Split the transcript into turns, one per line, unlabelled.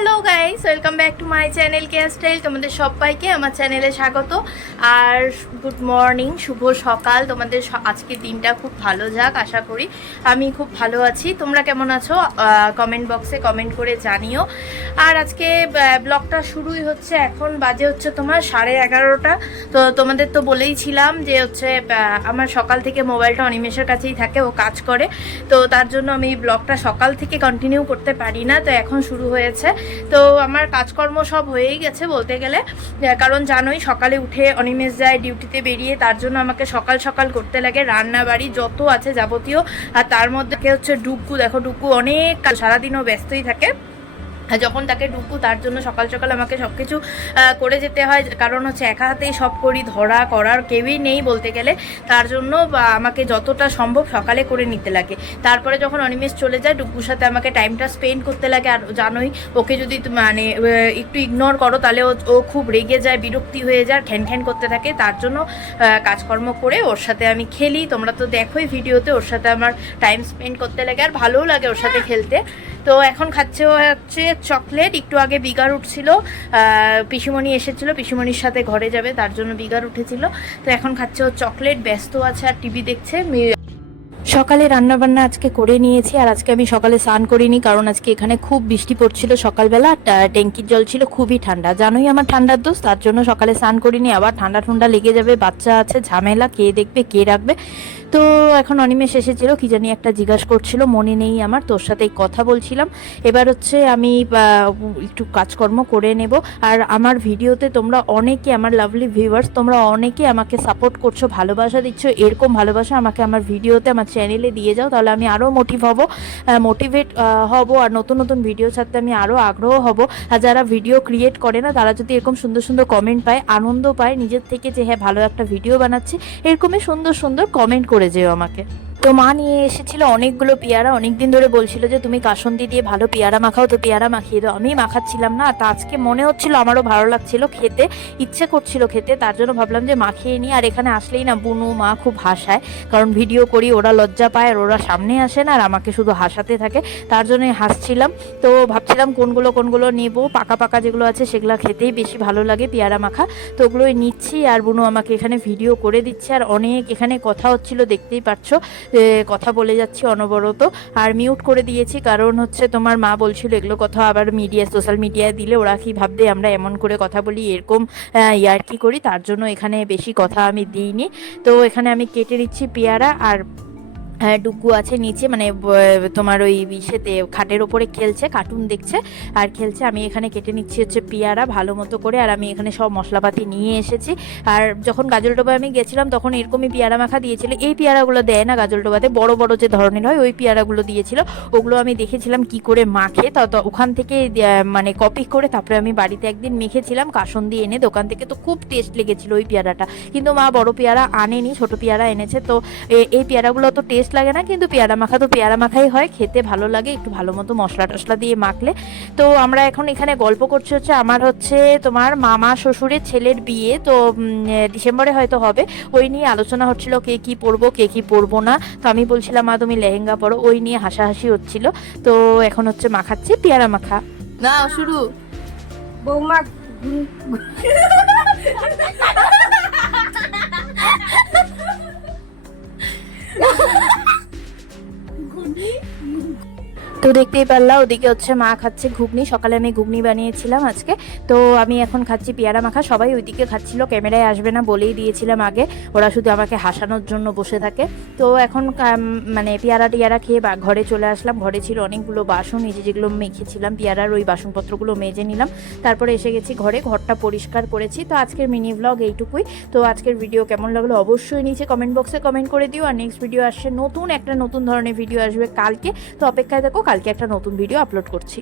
el hello guys welcome back to my channel care style তোমাদের সবাইকে আমার চ্যানেলে স্বাগত। আর গুড মর্নিং শুভ সকাল। তোমাদের আজকের দিনটা খুব ভালো যাক, আশা করি। আমি খুব ভালো আছি। তোমরা কেমন আছো? কমেন্ট বক্সে কমেন্ট করে জানিও। আর আজকে ব্লগটা শুরুই হচ্ছে এখন। বাজে হচ্ছে তোমার সাড়ে এগারোটা। তো তোমাদের তো বলেই ছিলাম যে হচ্ছে আমার সকাল থেকে মোবাইলটা অনিমেষের কাছেই থাকে, ও কাজ করে। তো তার জন্য আমি ব্লগটা সকাল থেকে কন্টিনিউ করতে পারি না। তো এখন শুরু হয়েছে। তো আমার কাজকর্ম সব হয়েই গেছে বলতে গেলে। কারণ জানোই সকালে উঠে অনিমেষ যায় ডিউটিতে বেরিয়ে, তার জন্য আমাকে সকাল সকাল করতে লাগে রান্না বাড়ি যত আছে যাবতীয়। আর তার মধ্যে হচ্ছে ডুকু, দেখো ডুকু অনেক সারাদিনও ব্যস্তই থাকে। যখন তাকে ডুকু তার জন্য সকাল সকাল আমাকে সব কিছু করে যেতে হয়। কারণ হচ্ছে একা হাতেই সব করি, ধরা, করার কেউই নেই বলতে গেলে। তার জন্য আমাকে যতটা সম্ভব সকালে করে নিতে লাগে। তারপরে যখন অনিমেষ চলে যায় ডুকুর সাথে আমাকে টাইমটা স্পেন্ড করতে লাগে। আর জানোই, ওকে যদি মানে একটু ইগনোর করো, তাহলে ও খুব রেগে যায়, বিরক্তি হয়ে যায় খ্যান খ্যান করতে থাকে। তার জন্য কাজকর্ম করে ওর সাথে আমি খেলি। তোমরা তো দেখোই ভিডিওতে ওর সাথে আমার টাইম স্পেন্ড করতে লাগে, আর ভালোও লাগে ওর সাথে খেলতে। তো এখন খাচ্ছে হচ্ছে চকলেট। একটু আগে বিগার উঠছিল পিসিমণি এসেছিল, পিসিমণির সাথে ঘরে যাবে, তার জন্য বিগার উঠেছিল। তো এখন খাচ্ছে ও চকলেট, ব্যস্ত আছে আর টিভি দেখছে। সকালে রান্না বান্না আজকে করে নিয়েছি, আর আজকে আমি সকালে স্নান করিনি, কারণ আজকে এখানে খুব বৃষ্টি পড়ছিল সকালবেলা ট্যাঙ্কির জল ছিল খুবই ঠান্ডা। জানোই আমার ঠান্ডার দোষ, তার জন্য সকালে স্নান করিনি, আবার ঠান্ডা ঠান্ডা লেগে যাবে, বাচ্চা আছে, ঝামেলা, কে দেখবে, কে রাখবে। তো এখন অনিমেষ এসেছিল, কি জানি একটা জিজ্ঞাসা করছিল, মনে নেই আমার, তোর সাথে কথা বলছিলাম। এবার হচ্ছে আমি একটু কাজকর্ম করে নেব। আর আমার ভিডিওতে তোমরা অনেকে, আমার লাভলি ভিউয়ার্স তোমরা অনেকে আমাকে সাপোর্ট করছ, ভালোবাসা দিচ্ছ, এরকম ভালোবাসা আমাকে আমার ভিডিওতে, আমার চ্যানেলে দিয়ে যাও, তাহলে আমি আরও মোটিভ হব মোটিভেট হব, আর নতুন নতুন ভিডিও ছাড়তে আমি আরও আগ্রহ হব। আর যারা ভিডিও ক্রিয়েট করে না, তারা যদি এরকম সুন্দর সুন্দর কমেন্ট পায়, আনন্দ পায়, নিজের থেকে যে হ্যাঁ ভালো একটা ভিডিও বানাচ্ছে, এরকমই সুন্দর সুন্দর কমেন্ট করে যেও আমাকে। তো মা নিয়ে এসেছিল অনেকগুলো পেয়ারা, অনেকদিন ধরে বলছিল যে, তুমি কাসন্দি দিয়ে ভালো পেয়ারা মাখাও, তো পেয়ারা মাখিয়ে দাও। আমি মাখাচ্ছিলাম না, তা আজকে মনে হচ্ছিল, আমারও ভালো লাগছিল খেতে, ইচ্ছে করছিল খেতে, তার জন্য ভাবলাম যে মাখিয়ে নিই। আর এখানে আসলেই না, বুনু, মা খুব হাসায়, কারণ ভিডিও করি, ওরা লজ্জা পায়, আর ওরা সামনে আসে না, আর আমাকে শুধু হাসাতে থাকে, তার জন্যই হাসছিলাম। তো ভাবছিলাম কোনগুলো কোনগুলো নেব, পাকা পাকা যেগুলো আছে, সেগুলো খেতেই বেশি ভালো লাগে পেয়ারা মাখা, তো ওগুলোই নিচ্ছি, আর বুনু আমাকে এখানে ভিডিও করে দিচ্ছে, আর অনেক এখানে কথা হচ্ছিল, দেখতেই পাচ্ছ কথা বলে যাচ্ছি অনবরত। আর মিউট করে দিয়েছি, কারণ হচ্ছে তোমার মা বলছিল এগুলো কথা আবার মিডিয়া সোশ্যাল মিডিয়ায় দিলে ওরা কি ভাববে, আমরা এমন করে কথা বলি, এরকম ইয়ার কি করি, তার জন্য এখানে বেশি কথা আমি দিইনি। তো এখানে আমি কেটে নিচ্ছি পেয়ারা, আর ডুগু আছে নিচে মানে তোমার ওই ইসেতে, খাটের ওপরে খেলছে কার্টুন দেখছে, আর খেলছে, আমি এখানে কেটে নিচ্ছি হচ্ছে পেয়ারা ভালো মতো করে, আর আমি এখানে সব মশলাপাতি নিয়ে এসেছি, আর যখন গাজলডোবায় আমি গেছিলাম, তখন এরকমই পেয়ারা মাখা দিয়েছিল, এই পেয়ারাগুলো দেয় না গাজলডোবাতে বড় বড় যে ধরনের হয়, ওই পেয়ারাগুলো দিয়েছিল, ওগুলো আমি দেখেছিলাম কি করে মাখে, তা, তো, ওখান থেকে মানে কপি করে, তারপরে আমি বাড়িতে একদিন মেখেছিলাম কাসন দিয়ে এনে, দোকান থেকে তো খুব টেস্ট লেগেছিল ওই পেয়ারাটা, কিন্তু মা বড় পেয়ারা আনেনি, ছোট পেয়ারা এনেছে, তো এই পেয়ারাগুলো তো টেস্ট লাগে না, কিন্তু পেয়ারা মাখা তো পেয়ারা মাখাই হয়, খেতে ভালো লাগে, একটু ভালো মতো মশলা টশলা দিয়ে মাখলে। তো আমরা এখন এখানে গল্প করছি হচ্ছে আমার হচ্ছে তোমার মামা শ্বশুরের ছেলের বিয়ে, তো ডিসেম্বরে হয়তো হবে। ওই নিয়ে আলোচনা হচ্ছিল কে কী পরবো, কে কী পরবো না। তো আমি বলছিলাম, মা, তুমি লেহেঙ্গা পরো। ওই নিয়ে হাসাহাসি হচ্ছিল। তো এখন হচ্ছে মাখাচ্ছি পেয়ারা মাখা।
না, শুরু।
বৌমা conmigo.
তো দেখতেই পারলাম ওদিকে হচ্ছে মা খাচ্ছে ঘুগনি। সকালে আমি ঘুগনি বানিয়েছিলাম আজকে। তো আমি এখন খাচ্ছি পেয়ারা মাখা। সবাই ওইদিকে খাচ্ছিল, ক্যামেরায় আসবে না বলেই দিয়েছিলাম আগে। ওরা শুধু আমাকে হাসানোর জন্য বসে থাকে। তো এখন মানে পেয়ারা টিয়ারা খেয়ে ঘরে চলে আসলাম। ঘরে ছিল অনেকগুলো বাসন, এই যেগুলো মেখেছিলাম, পেয়ারার ওই বাসনপত্রগুলো মেজে নিলাম। তারপরে এসে গেছি ঘরে, ঘরটা পরিষ্কার করেছি। তো আজকের মিনি ব্লগ এইটুকুই। তো আজকের ভিডিও কেমন লাগল অবশ্যই নিচে কমেন্ট বক্সে কমেন্ট করে দিও। আর নেক্সট ভিডিও আসছে নতুন, একটা নতুন ধরনের ভিডিও আসবে কালকে। তো অপেক্ষায় দেখো কালকে একটা নতুন ভিডিও আপলোড করছি।